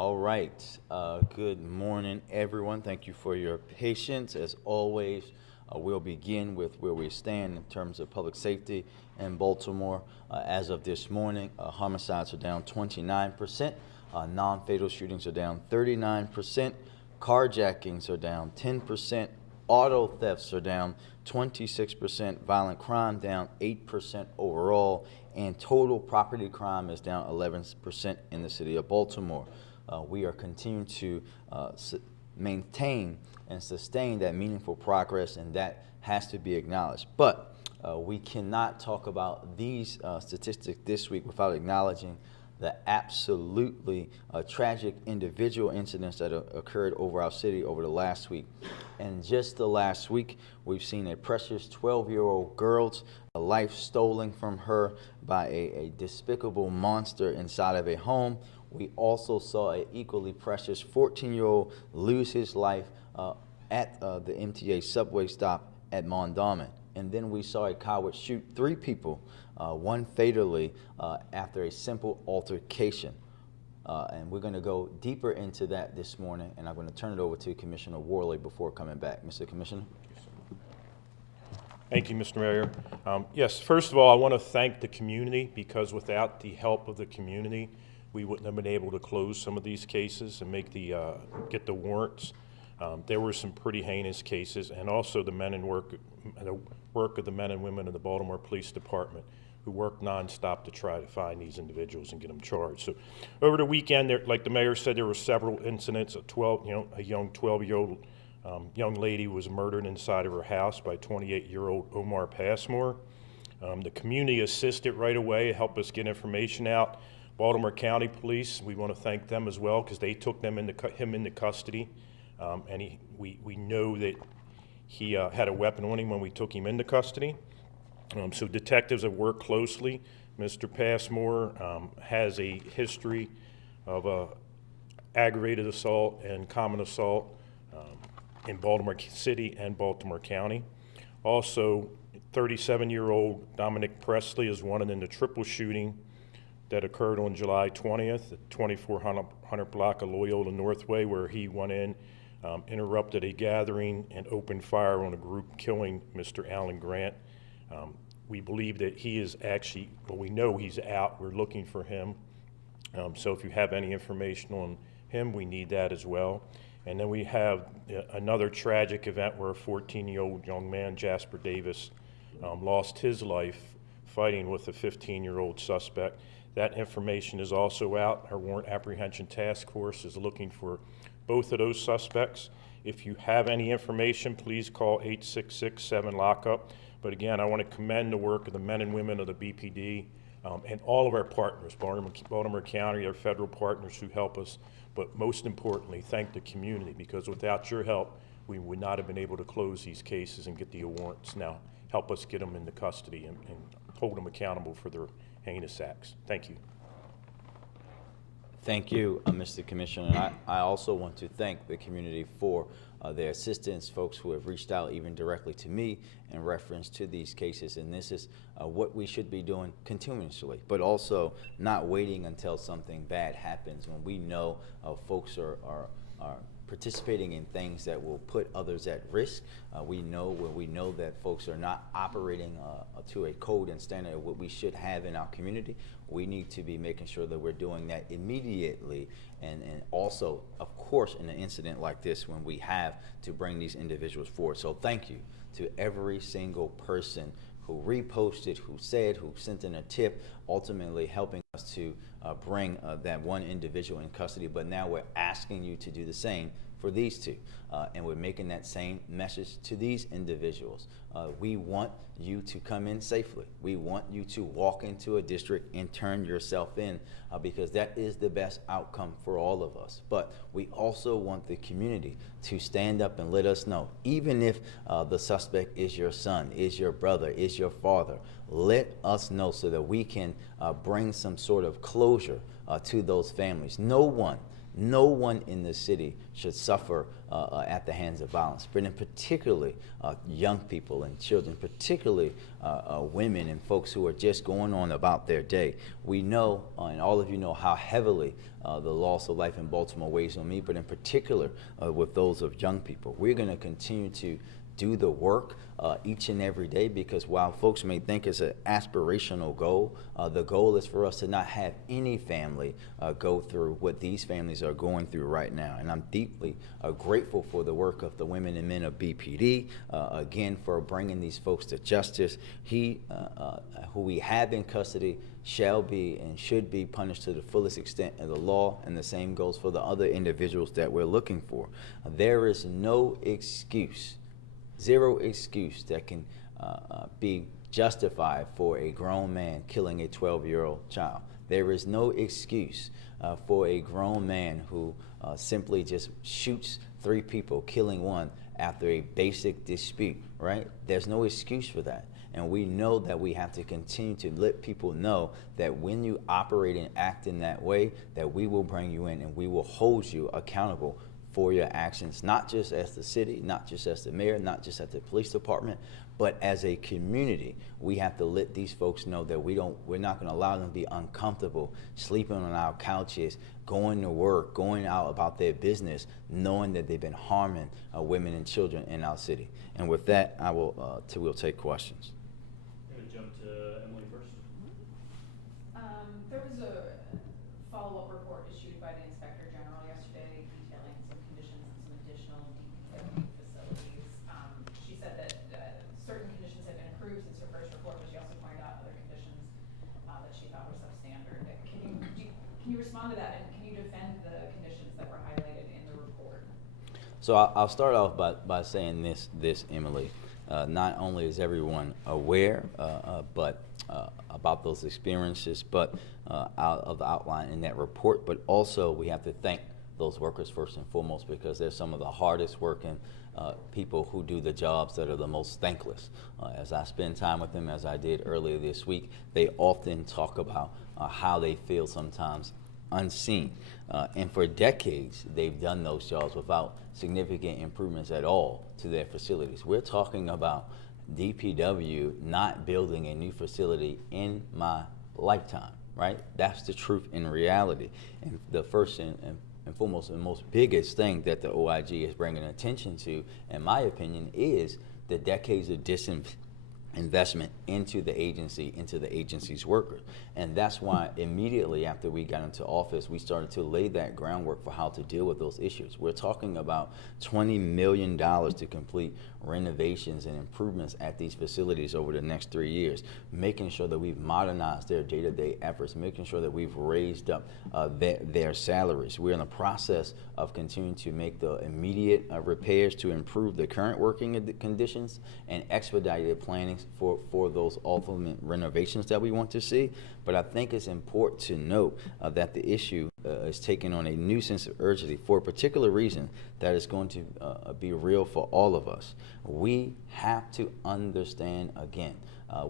All right. Good morning, everyone. Thank you for your patience. As always, we'll begin with where we stand in terms of public safety in Baltimore. As of this morning, homicides are down 29%, non-fatal shootings are down 39%, carjackings are down 10%, auto thefts are down 26%, violent crime down 8% overall, and total property crime is down 11% in the city of Baltimore. We are continuing to maintain and sustain that meaningful progress, and that has to be acknowledged. But we cannot talk about these statistics this week without acknowledging the absolutely tragic individual incidents that occurred over our city over the last week. And just the last week, we've seen a precious 12-year-old girl's life stolen from her by a despicable monster inside of a home. We also saw an equally precious 14-year-old lose his life at the MTA subway stop at Mondawmin. And then we saw a coward shoot 3 people, one fatally, after a simple altercation. And we're going to go deeper into that this morning, and I'm going to turn it over to Commissioner Worley before coming back. Mr. Commissioner? Thank you, Mr. Mayor. Yes, first of all, I want to thank the community, because without the help of the community, we wouldn't have been able to close some of these cases and make get the warrants. There were some pretty heinous cases, and also the work of the men and women of the Baltimore Police Department, who worked nonstop to try to find these individuals and get them charged. So, over the weekend, like the mayor said, there were several incidents. A young 12-year-old young lady was murdered inside of her house by 28-year-old Omar Passmore. The community assisted right away, helped us get information out. Baltimore County Police, we want to thank them as well, because they took him into custody, and we know that he had a weapon on him when we took him into custody. So detectives have worked closely. Mr. Passmore has a history of aggravated assault and common assault in Baltimore City and Baltimore County. Also, 37-year-old Dominic Presley is wanted in the triple shooting that occurred on July 20th at 2400 block of Loyola Northway, where he went in, interrupted a gathering, and opened fire on a group, killing Mr. Alan Grant. We believe that he is actually, well, we know he's out. We're looking for him. So if you have any information on him, we need that as well. And then we have another tragic event where a 14-year-old young man, Jasper Davis, lost his life fighting with a 15-year-old suspect. That information is also out. Our Warrant Apprehension Task Force is looking for both of those suspects. If you have any information, please call 866-7-LOCK-UP. But again, I want to commend the work of the men and women of the BPD and all of our partners, Baltimore County, our federal partners who help us. But most importantly, thank the community, because without your help, we would not have been able to close these cases and get the warrants. Now, help us get them into custody and hold them accountable for their heinous acts. Thank you. Thank you, Mr. Commissioner. And I also want to thank the community for their assistance, folks who have reached out even directly to me in reference to these cases. And this is what we should be doing continuously, but also not waiting until something bad happens when we know folks are participating in things that will put others at risk. We know that folks are not operating to a code and standard of what we should have in our community. We need to be making sure that we're doing that immediately, and also, of course, in an incident like this, when we have to bring these individuals forward. So thank you to every single person who reposted, who said, who sent in a tip, ultimately helping us to bring that one individual in custody. But now we're asking you to do the same for these two, and we're making that same message to these individuals. We want you to come in safely. We want you to walk into a district and turn yourself in, because that is the best outcome for all of us. But we also want the community to stand up and let us know, even if the suspect is your son, is your brother, is your father, let us know so that we can bring some sort of closure to those families. No one No one in the city should suffer at the hands of violence, but in particularly young people and children, particularly women and folks who are just going on about their day. We know, and all of you know, how heavily the loss of life in Baltimore weighs on me, but in particular with those of young people. We're going to continue to do the work each and every day, because while folks may think it's an aspirational goal, the goal is for us to not have any family go through what these families are going through right now. And I'm deeply grateful for the work of the women and men of BPD, again, for bringing these folks to justice. He who we have in custody shall be and should be punished to the fullest extent of the law, and the same goes for the other individuals that we're looking for. There is no excuse, zero excuse that can be justified for a grown man killing a 12-year-old child. There is no excuse for a grown man who simply just shoots 3 people, killing 1 after a basic dispute, right? There's no excuse for that. And we know that we have to continue to let people know that when you operate and act in that way, that we will bring you in and we will hold you accountable for your actions, not just as the city, not just as the mayor, not just at the police department, but as a community. We have to let these folks know that we're not going to allow them to be uncomfortable, sleeping on our couches, going to work, going out about their business, knowing that they've been harming women and children in our city. And with that, we'll take questions. I'm going to jump to Emily first. There was a follow-up report issued by the Inspector General yesterday detailing some conditions in some additional DPW facilities. She said that certain conditions had been improved since her first report, but she also pointed out other conditions that she thought were substandard. Can you respond to that, and can you defend the conditions that were highlighted in the report? So I'll start off by saying this, Emily. Not only is everyone aware, but about those experiences, but out of the outline in that report, but also we have to thank those workers first and foremost, because they're some of the hardest working people who do the jobs that are the most thankless. As I spend time with them, as I did earlier this week, they often talk about how they feel sometimes unseen. And for decades, they've done those jobs without significant improvements at all to their facilities. We're talking about DPW not building a new facility in my lifetime, right? That's the truth in reality. And the first and foremost and most biggest thing that the OIG is bringing attention to, in my opinion, is the decades of disinvestment into the agency, into the agency's workers. And that's why immediately after we got into office, we started to lay that groundwork for how to deal with those issues. We're talking about $20 million to complete renovations and improvements at these facilities over the next 3 years, making sure that we've modernized their day-to-day efforts, making sure that we've raised up their salaries. We're in the process of continuing to make the immediate repairs to improve the current working conditions and expedited planning for those ultimate renovations that we want to see. But I think it's important to note that the issue is taking on a new sense of urgency for a particular reason that is going to be real for all of us. We have to understand, again,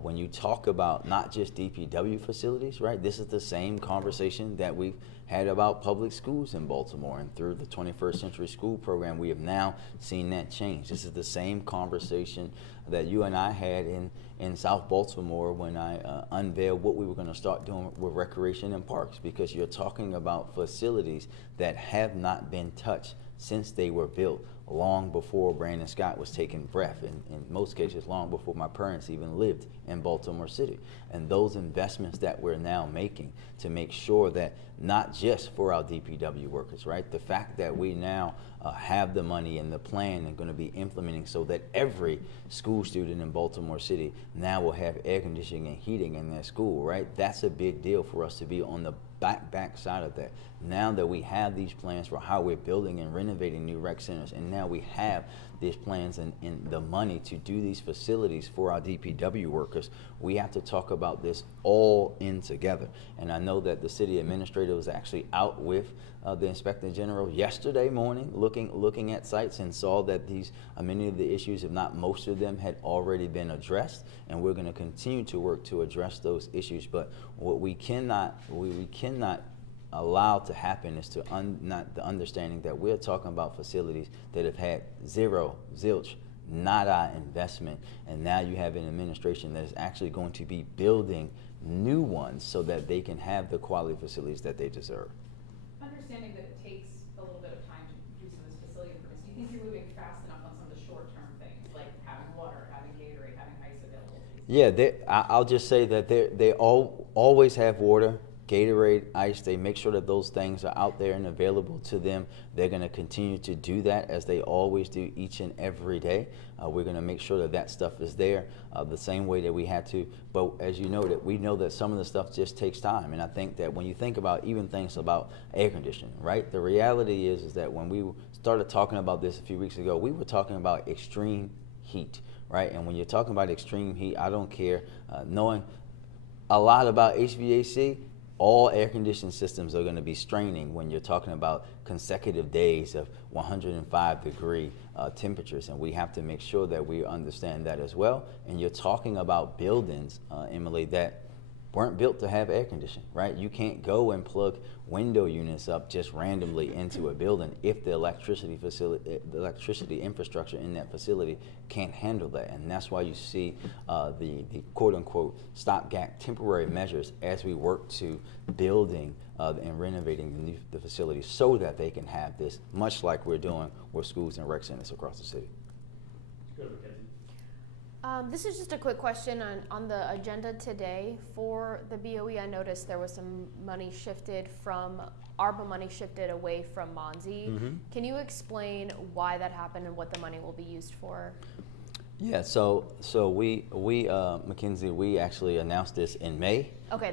when you talk about not just DPW facilities, right? This is the same conversation that we've had about public schools in Baltimore, and through the 21st Century School Program, we have now seen that change. This is the same conversation that you and I had in South Baltimore when I unveiled what we were going to start doing with recreation and parks, because you're talking about facilities that have not been touched since they were built, long before Brandon Scott was taking breath, and in most cases long before my parents even lived in Baltimore City. And those investments that we're now making to make sure that not just for our DPW workers, right? The fact that we now have the money and the plan and going to be implementing so that every school student in Baltimore City now will have air conditioning and heating in their school, right? That's a big deal for us to be on the back side of that. Now that we have these plans for how we're building and renovating new rec centers, and now we have these plans and the money to do these facilities for our DPW workers, we have to talk about this all in together. And I know that the city administrator was actually out with the Inspector General yesterday morning looking at sites, and saw that many of the issues, if not most of them, had already been addressed, and we're going to continue to work to address those issues. But what we cannot allowed to happen is to not the understanding that we're talking about facilities that have had zero, zilch, nada investment, and now you have an administration that is actually going to be building new ones so that they can have the quality facilities that they deserve. Understanding that it takes a little bit of time to do some of this facility improvements, do you think you're moving fast enough on some of the short-term things, like having water, having Gatorade, having ice available? Yeah, I'll just say that they always have water, Gatorade, ice. They make sure that those things are out there and available to them. They're going to continue to do that as they always do each and every day. We're going to make sure that that stuff is there the same way that we had to. But as you know, that we know that some of the stuff just takes time. And I think that when you think about even things about air conditioning, right? The reality is that when we started talking about this a few weeks ago, we were talking about extreme heat, right? And when you're talking about extreme heat, I don't care, knowing a lot about HVAC, all air conditioning systems are going to be straining when you're talking about consecutive days of 105-degree temperatures, and we have to make sure that we understand that as well. And you're talking about buildings, Emily, that weren't built to have air conditioning, right? You can't go and plug window units up just randomly into a building if the electricity infrastructure in that facility can't handle that. And that's why you see the quote-unquote stopgap temporary measures as we work to building and renovating the facilities so that they can have this, much like we're doing with schools and rec centers across the city. Go to Mackenzie. This is just a quick question on the agenda today for the BOE. I noticed there was some money shifted from ARPA money shifted away from Monzi. Mm-hmm. Can you explain why that happened and what the money will be used for? Yeah, so we Mackenzie, we actually announced this in May. Okay,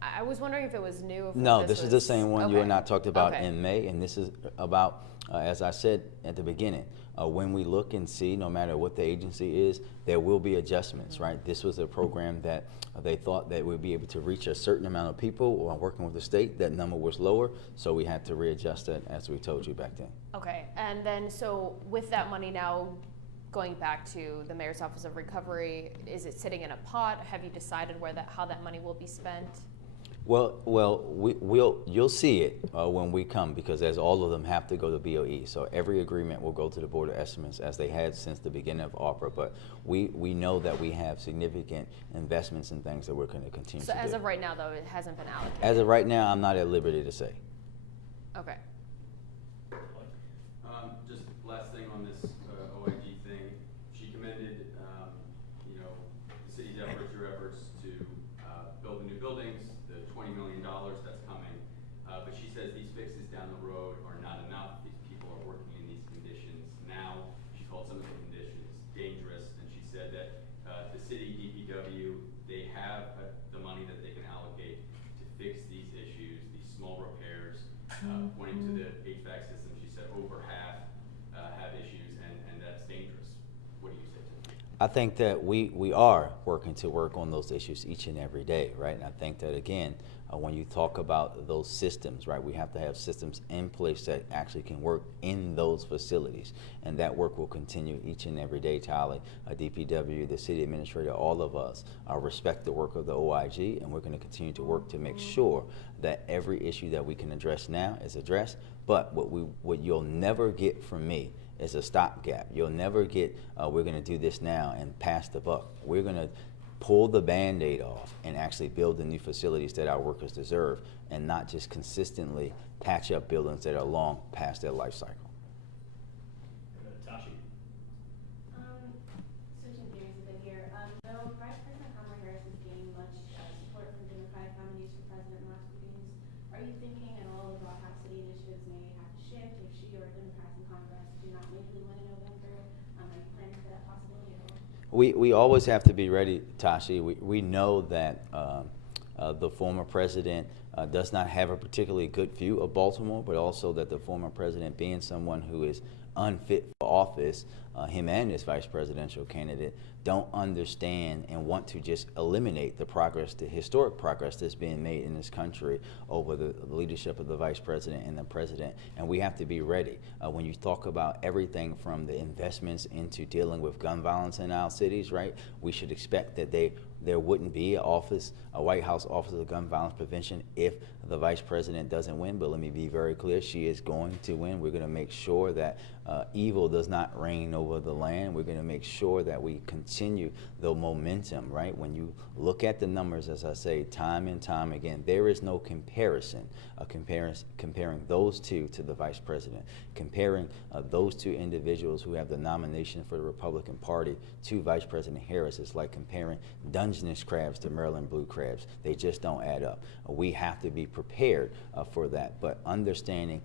I was wondering if it was new. No, this is the same one you and I talked about Okay. in May, and this is about, as I said at the beginning, when we look and see, no matter what the agency is, there will be adjustments, right? This was a program that they thought that we'd be able to reach a certain amount of people while working with the state. That number was lower, so we had to readjust it, as we told you back then. Okay, and then so with that money now going back to the Mayor's Office of Recovery, is it sitting in a pot? Have you decided how that money will be spent? Well, you'll see it when we come, because as all of them have to go to BOE. So every agreement will go to the Board of Estimates, as they had since the beginning of ARPA. But we know that we have significant investments and things that we're going to continue to do. So as of right now, though, it hasn't been allocated? As of right now, I'm not at liberty to say. Okay. Just last thing on this OIG thing, she commended, the city's efforts, your efforts to build the new buildings, the $20 million that's coming. But she says these fixes down the road are not enough. These people are working in these conditions now. She called some of the conditions dangerous, and she said that the city DPW, they have the money that they can allocate to fix these issues, these small repairs. Pointing to the HVAC system, she said over half have issues, and that's dangerous. What do you say to that? I think that we are working on those issues each and every day, right? And I think that, again, when you talk about those systems, right, we have to have systems in place that actually can work in those facilities. And that work will continue each and every day. Tyler, DPW, the city administrator, all of us respect the work of the OIG, and we're going to continue to work to make sure that every issue that we can address now is addressed. But what you'll never get from me is a stopgap. You'll never get, we're going to do this now and pass the buck. We're going to pull the Band-Aid off and actually build the new facilities that our workers deserve, and not just consistently patch up buildings that are long past their life cycle. Go to Tashi. Switching gears a bit here, though Vice President Kamala Harris is gaining much support from Democratic nominees for president in the last few meetings, are you thinking at all about how city initiatives may have to shift if she or Democrats in Congress do not legally win in November? Are you planning for that possibility at all? We always have to be ready, Tashi. We know that the former president does not have a particularly good view of Baltimore, but also that the former president, being someone who is unfit for office, him and his vice presidential candidate, don't understand and want to just eliminate the progress, the historic progress that's being made in this country over the leadership of the vice president and the president. And we have to be ready. When you talk about everything from the investments into dealing with gun violence in our cities, right, we should expect that there wouldn't be a White House Office of Gun Violence Prevention if the vice president doesn't win. But let me be very clear, she is going to win. We're going to make sure that evil does not reign over the land. We're going to make sure that we continue the momentum, right? When you look at the numbers, as I say time and time again, there is no comparison, comparing those two to the vice president, comparing those two individuals who have the nomination for the Republican Party to Vice President Harris is like comparing Dungeness crabs to Maryland blue crabs. They just don't add up. We have to be prepared for that, but understanding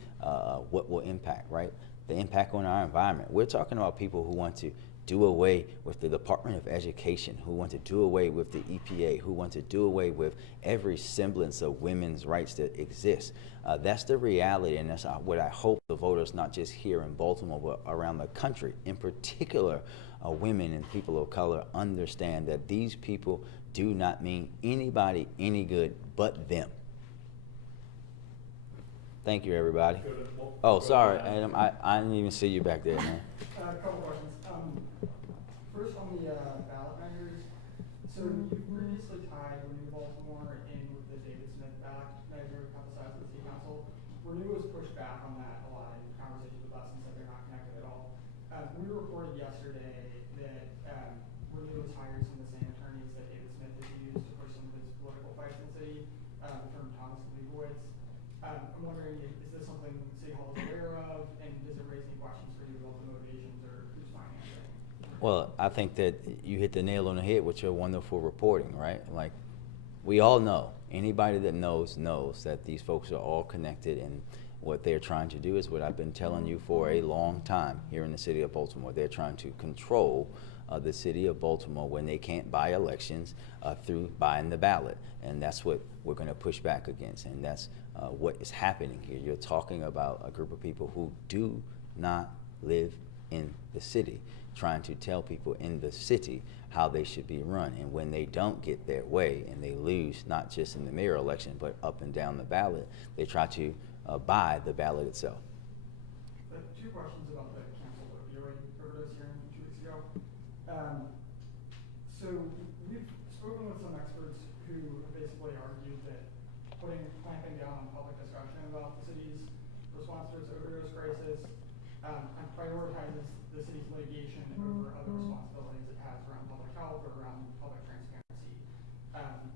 what will impact, right? The impact on our environment. We're talking about people who want to do away with the Department of Education, who want to do away with the EPA, who want to do away with every semblance of women's rights that exists. That's the reality, and that's what I hope the voters, not just here in Baltimore, but around the country, in particular women and people of color, understand that these people do not mean anybody any good but them. Thank you, everybody. Oh, sorry, Adam, I didn't even see you back there, man. A couple questions. First on the ballot measures. So you previously tied Renew Baltimore in with the David Smith backed measure cut the size of the city council. Renew was pushed back on that a lot in conversations with us and said they're not connected at all. We reported yesterday that Renew has hired some of the same attorneys that David Smith has used to push some of his political fights in the city, the firm Thomas Leibowitz. I'm wondering, is this something City Hall is aware of, and does it raise any questions for you about the motivations or who's financing? Well, I think that you hit the nail on the head with your wonderful reporting, right? Like, we all know, anybody that knows that these folks are all connected, and what they're trying to do is what I've been telling you for a long time here in the city of Baltimore. They're trying to control the city of Baltimore when they can't buy elections through buying the ballot. And that's what we're going to push back against, and that's what is happening here. You're talking about a group of people who do not live in the city, trying to tell people in the city how they should be run. And when they don't get their way and they lose, not just in the mayor election, but up and down the ballot, they try to buy the ballot itself. Two questions about the canceled opioid overdose hearing 2 weeks ago. So we've spoken with some experts who basically argued that clamping down on public discussion about the city's response to its overdose crisis and prioritizes the city's litigation over other responsibilities it has around public health or around public transparency.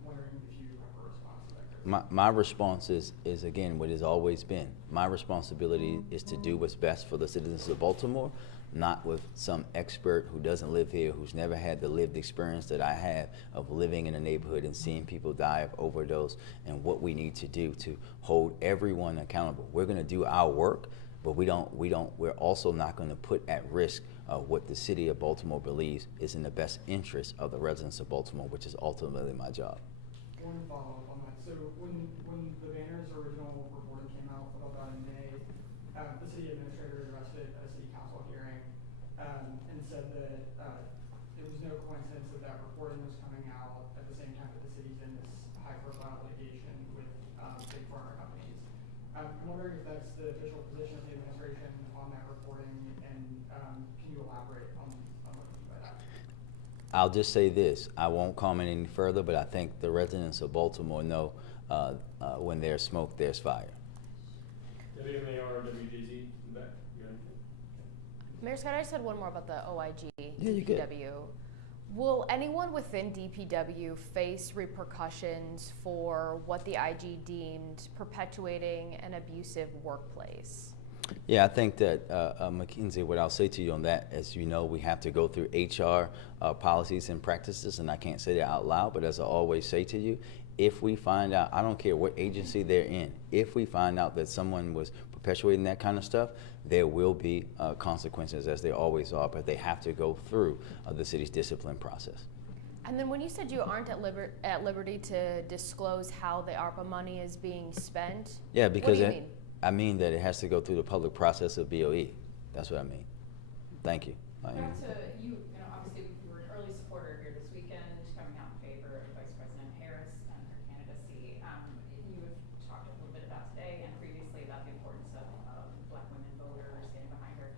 Wondering if you have a response to that. My response is again what has always been. My responsibility is to do what's best for the citizens of Baltimore, not with some expert who doesn't live here, who's never had the lived experience that I have of living in a neighborhood and seeing people die of overdose, and what we need to do to hold everyone accountable. We're going to do our work, but we're also not going to put at risk what the city of Baltimore believes is in the best interest of the residents of Baltimore, which is ultimately my job. One follow-up on that. So when the Banner's original reporting came out about that in May, the city administrator addressed it at a city council hearing and said that it was no coincidence that that reporting was coming out at the same time that the city's in this high-profile litigation with big pharma companies. I'm wondering if that's the official position of the administration on that reporting, and can you elaborate on what you mean by that? I'll just say this. I won't comment any further, but I think the residents of Baltimore know when there's smoke, there's fire. WMAR, WDZ, in the back. You got anything? Mayor Scott, I just had one more about the OIG, Yeah, you good. DPW. Will anyone within DPW face repercussions for what the IG deemed perpetuating an abusive workplace? Yeah, I think that, Mackenzie, what I'll say to you on that, as you know, we have to go through HR policies and practices, and I can't say that out loud, but as I always say to you, if we find out, I don't care what agency they're in, if we find out that someone was perpetuating that kind of stuff, there will be consequences, as there always are, but they have to go through the city's discipline process. And then when you said you aren't at liberty to disclose how the ARPA money is being spent, Yeah, because what do you mean? I mean that it has to go through the public process of BOE. That's what I mean. Thank you. Back to you know, obviously you were an early supporter here this weekend, coming out in favor of Vice President Harris and her candidacy. You have talked a little bit about today and previously about the importance of Black women voters standing behind her.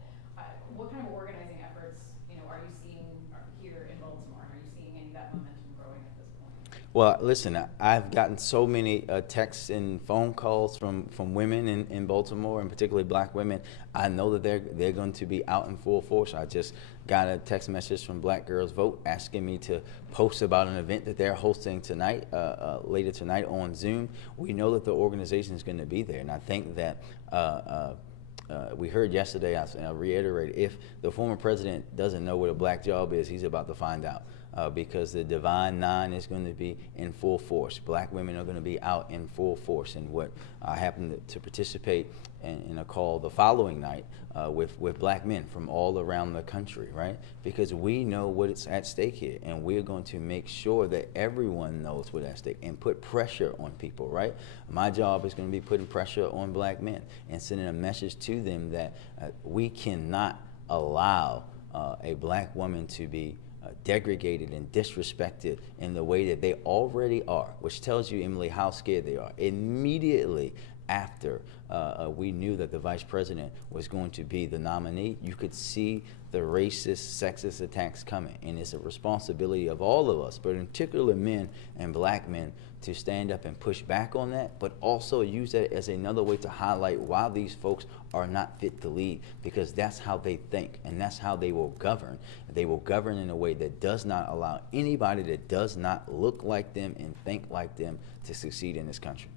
What kind of organizing efforts, you know, are you seeing here in Baltimore? Are you seeing any of that momentum growing at this point? Well, listen, I've gotten so many texts and phone calls from women in Baltimore, and particularly Black women. I know that they're going to be out in full force. I just got a text message from Black Girls Vote asking me to post about an event that they're hosting tonight, later tonight on Zoom. We know that the organization is going to be there, and I think that we heard yesterday, I'll reiterate, if the former president doesn't know what a black job is, he's about to find out. Because the Divine Nine is going to be in full force. Black women are going to be out in full force. And what I happened to participate in a call the following night with Black men from all around the country, right? Because we know what's at stake here, and we're going to make sure that everyone knows what's at stake and put pressure on people, right? My job is going to be putting pressure on Black men and sending a message to them that we cannot allow a Black woman to be degraded and disrespected in the way that they already are, which tells you, Emily, how scared they are. Immediately after we knew that the vice president was going to be the nominee, you could see the racist, sexist attacks coming. And it's a responsibility of all of us, but in particular men and Black men, to stand up and push back on that, but also use that as another way to highlight why these folks are not fit to lead, because that's how they think and that's how they will govern. They will govern in a way that does not allow anybody that does not look like them and think like them to succeed in this country.